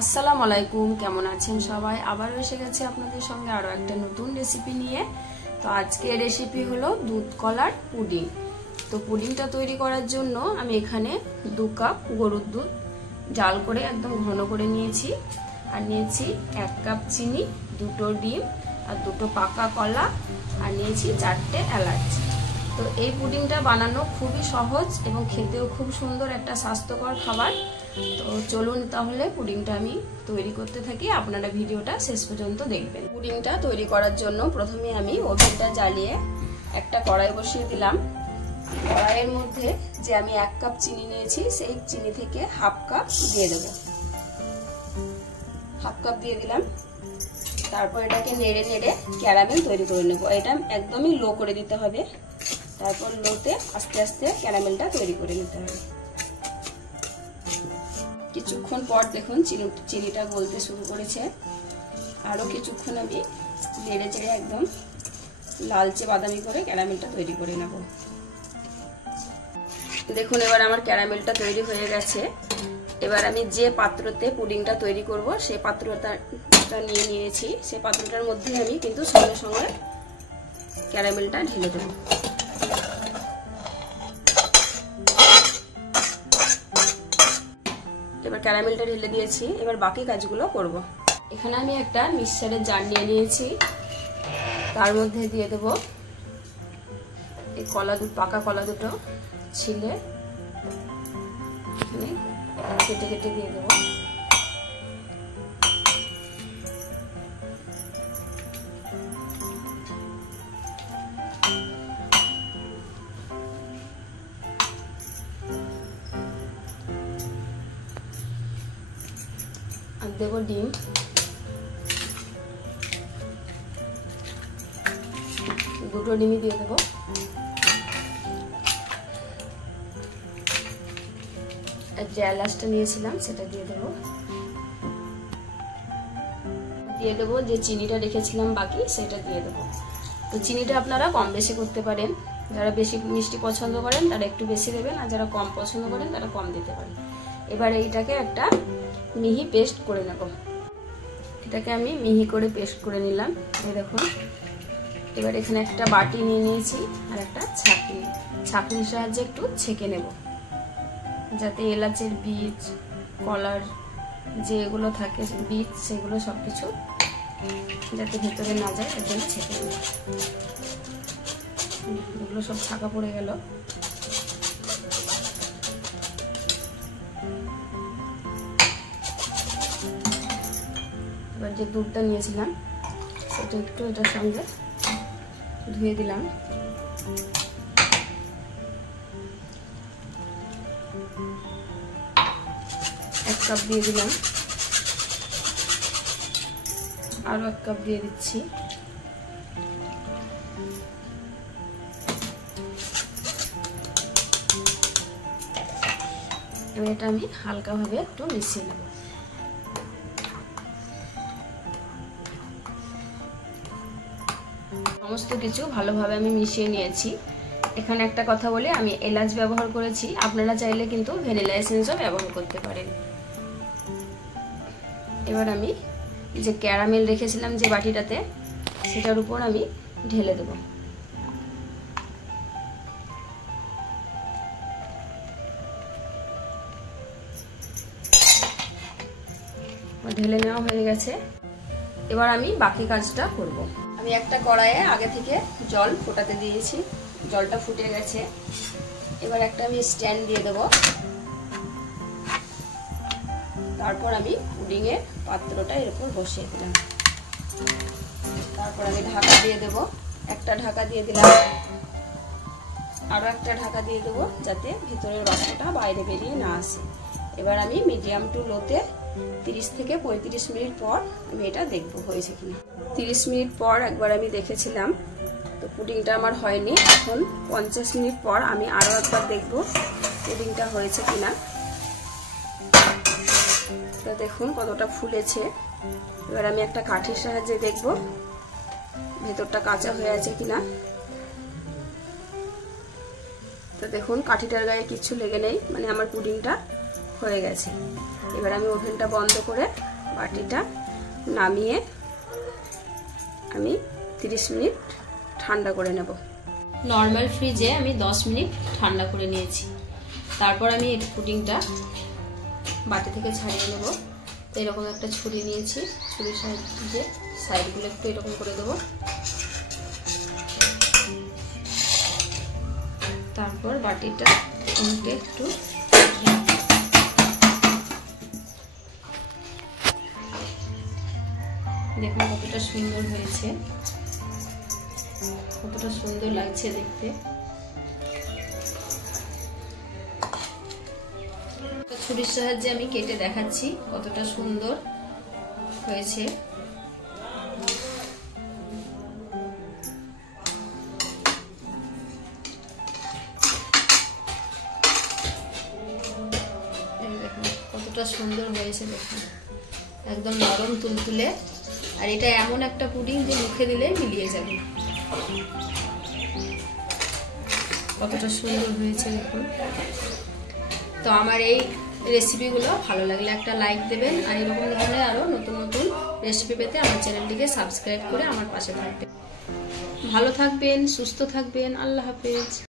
আসসালামু আলাইকুম, কেমন আছেন সবাই? আবার এসে গেছে আপনাদের সঙ্গে আরো একটা নতুন রেসিপি নিয়ে। তো আজকের রেসিপি হলো দুধ কলার পুডিং। তো পুডিংটা তৈরি করার জন্য আমি এখানে 2 কাপ গরুর দুধ জাল করে একদম ঘন করে নিয়েছি, আর নিয়েছি 1 কাপ চিনি, 2টো ডিম আর 2টো পাকা কলা, আর নিয়েছি 4টে এলাচ। তো এই পুডিংটা বানানো খুবই সহজ এবং খেতেও খুব সুন্দর একটা স্বাস্থ্যকর খাবার। তো চলুন তাহলে পুডিংটা আমি তৈরি করতে থাকি, আপনারা ভিডিওটা শেষ পর্যন্ত দেখবেন। পুডিংটা তৈরি করার জন্য প্রথমে আমি ওভেনটা জ্বালিয়ে একটা কড়াই বসিয়ে দিলাম। কড়াইয়ের মধ্যে যে আমি 1 কাপ চিনি নিয়েছি সেই চিনি থেকে 1/2 কাপ দিয়ে দেব। 1/2 কাপ দিয়ে দিলাম। তারপর এটাকে নেড়ে নেড়ে ক্যারামেল তৈরি করে নেব। এটা একদমই লো করে দিতে হবে, তারপর লোতে আস্তে আস্তে ক্যারামেলটা তৈরি করে নিতে হবে। কিছুক্ষণ পর দেখুন চিনিটা গলতে শুরু করেছে। আরো কিছুক্ষণ আমি নেড়ে চেড়ে একদম লালচে বাদামি করে ক্যারামেলটা তৈরি করে নেব। দেখুন এবার আমার ক্যারামেলটা তৈরি হয়ে গেছে। এবার আমি যে পাত্রতে পুডিংটা তৈরি করব সেই পাত্রটা নিয়ে নিয়েছি। সেই পাত্রটার মধ্যে আমি কিন্তু সঙ্গে সঙ্গে ক্যারামেলটা ঢেলে দেব। এবার ক্যারামেলটা ঢেলে দিয়েছি, এবার বাকি কাজগুলো করব। এখানে আমি একটা মিক্সচারের জার নিয়ে নিয়েছি, তার মধ্যে দিয়ে দেব এই পাকা কলা দুটো ছিলে এখানে কেটে কেটে দিয়ে দেব। আর দেব ডিম, দুটো ডিমই দিয়ে দেবো। যে এলাচটা নিয়েছিলাম সেটা দিয়ে দেবো। দিয়ে দেবো যে চিনিটা রেখেছিলাম বাকি সেটা দিয়ে দেবো। তো চিনিটা আপনারা কম বেশি করতে পারেন, যারা বেশি মিষ্টি পছন্দ করেন তারা একটু বেশি দেবেন, আর যারা কম পছন্দ করেন তারা কম দিতে পারেন। এবার এইটাকে একটা মিহি পেস্ট করে নেব। এটাকে আমি মিহি করে পেস্ট করে নিলাম, এই দেখুন। এবার এখানে একটা বাটি নিয়ে নিয়েছি আর একটা ছাঁকনির সাহায্যে একটু ছেঁকে নেব, যাতে এলাচের বীজ, কলার যেগুলো থাকে বীজ সেগুলো সবকিছু যাতে ভেতরে না যায় এর জন্য ছেঁকে নেব। এগুলো সব ছাঁকা পড়ে গেল। এবার যে দুধটা নিয়েছিলাম সেটা একটু এটার সঙ্গে ধুয়ে দিলাম। এক কাপ দিয়ে দিলাম, আরো 1 কাপ দিয়ে দিচ্ছি। এবার এটা আমি হালকাভাবে একটু মিশিয়ে নেব। সমস্ত কিছু ভালোভাবে আমি মিশিয়ে নিয়েছি। এখানে একটা কথা বলি, আমি এলাচ ব্যবহার করেছি, আপনারা চাইলে কিন্তু ভ্যানিলা এসেন্সও ব্যবহার করতে পারেন। এবার আমি যে ক্যারামেল রেখেছিলাম যে বাটিটাতে সেটার উপর আমি ঢেলে দেব। ঢেলে নেওয়া হয়ে গেছে। এবার আমি বাকি কাজটা করব। আমি একটা কড়াইয়ে আগে থেকে জল ফোটাতে দিয়েছি, জলটা ফুটে গেছে। এবার একটা আমি স্ট্যান্ড দিয়ে দেব। তারপর আমি পুডিং এর পাত্রটা এর উপর বসিয়ে দিলাম। তারপর আমি ঢাকা দিয়ে দেব। একটা ঢাকা দিয়ে দিলাম, আরো একটা ঢাকা দিয়ে দেব যাতে ভিতরের বাষ্পটা বাইরে বেরিয়ে না আসে। এবার আমি মিডিয়াম টু লোতে 30 থেকে 35 মিনিট পর আমি এটা দেখব হয়েছে কিনা। 30 মিনিট পর একবার আমি দেখেছিলাম, তো পুডিংটা আমার হয়নি। এখন 50 মিনিট পর আমি আরো একবার দেখব পুডিংটা হয়েছে কিনা। তো দেখুন কতটা ফুলেছে। এবার আমি একটা কাঠির সাহায্যে দেখব ভেতরটা কাঁচা হয়ে আছে কিনা। তো দেখুন কাঠিটার গায়ে কিছু লেগে নেই, মানে আমার পুডিংটা হয়ে গেছে। এবার আমি ওভেনটা বন্ধ করে বাটিটা নামিয়ে আমি 30 মিনিট ঠান্ডা করে নেব। নর্মাল ফ্রিজে আমি 10 মিনিট ঠান্ডা করে নিয়েছি। তারপর আমি এই পুডিংটা বাটি থেকে ছাড়িয়ে নেব। তো এরকম একটা ছুরি নিয়েছি, ছুরির সাহায্যে সাইডগুলো একটু এরকম করে দেবো। তারপর বাটিটা উল্টে একটু দেখুন কতটা সুন্দর হয়েছে, কতটা সুন্দর লাগছে দেখতে। ছুরির সাহায্যে আমি কেটে দেখাচ্ছি কতটা সুন্দর হয়েছে। কতটা সুন্দর হয়েছে দেখুন, একদম নরম তুলতুলে। আর এটা এমন একটা পুডিং যে মুখে দিলে মিলিয়ে যাবে, কতটা সুন্দর হয়েছে দেখুন। তো আমার এই রেসিপিগুলো ভালো লাগলে একটা লাইক দেবেন, আর এরকম ধরনের আরও নতুন নতুন রেসিপি পেতে আমার চ্যানেলটিকে সাবস্ক্রাইব করে আমার পাশে থাকবেন। ভালো থাকবেন, সুস্থ থাকবেন। আল্লাহ হাফেজ।